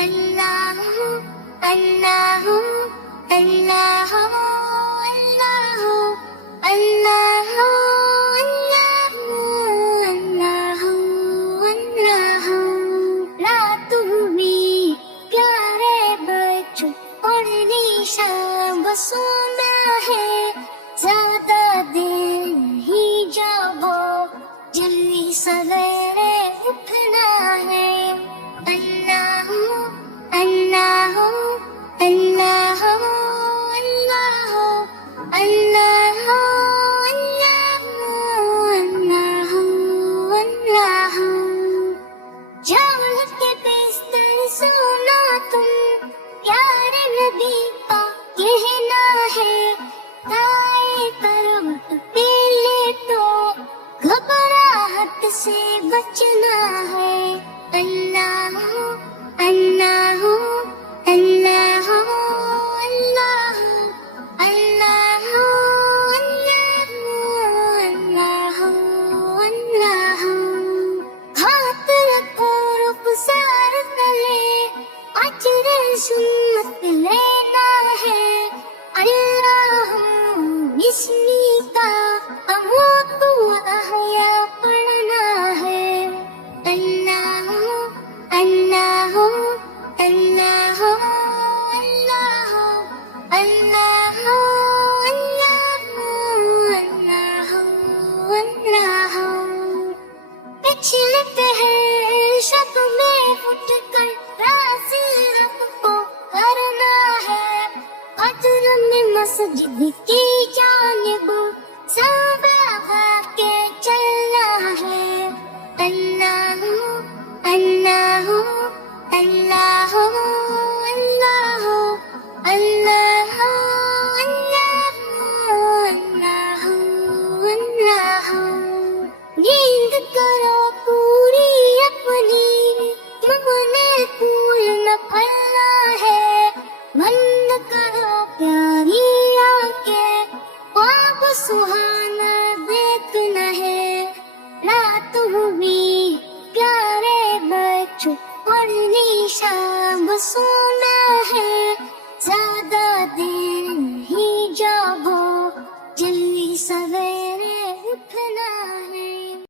اللہ اللہ اللہ اللہ اللہ اللہ اللہ رات ہوئی پیارے بچوں اور نیشان بسونا ہے زیادہ دیر نہیں جاؤ جلدی سویرے اٹھنا ہے اللہ اللہ اللہ اللہ اللہ اللہ اللہ جاؤ کے بستر سونا تم پیارے نبی کا کہنا ہے دائیں طرف پہلے تو گھبراہٹ سے بچنا ہے اللہ اللہ اللہ اللہ اللہ اللہ اللہ ہاتھ رکھو رخسار تلے اجر سنت لینا ہے اللہ اسمی کا اموت و احیا پڑھنا ہے اللہ اللہ اللہ اللہ اللہ اللہ اللہ پچھلے پہر شب میں اٹھ کر راز رب کو کرنا ہے قدر میں مسجد کی جانب صبح کے چلنا ہے اللہ اللہ اللہ اللہ اللہ اللہ اللہ نیند کرو پوری اپنی تمہیں پھول نہ پھلنا ہے بند کرو پیاری آنکھیں خواب سہانا دیکھنا ہے رات ہوئی پیارے بچوں اور نیشان سونا ہے زیادہ دیر